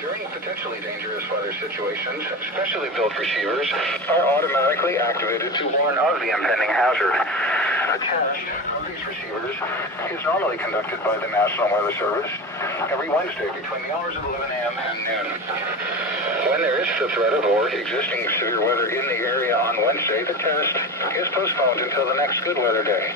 During potentially dangerous weather situations, specially built receivers are automatically activated to warn of the impending hazard. A test of these receivers is normally conducted by the National Weather Service every Wednesday between the hours of 11 a.m. and noon. When there is the threat of or existing severe weather in the area on Wednesday, the test is postponed until the next good weather day.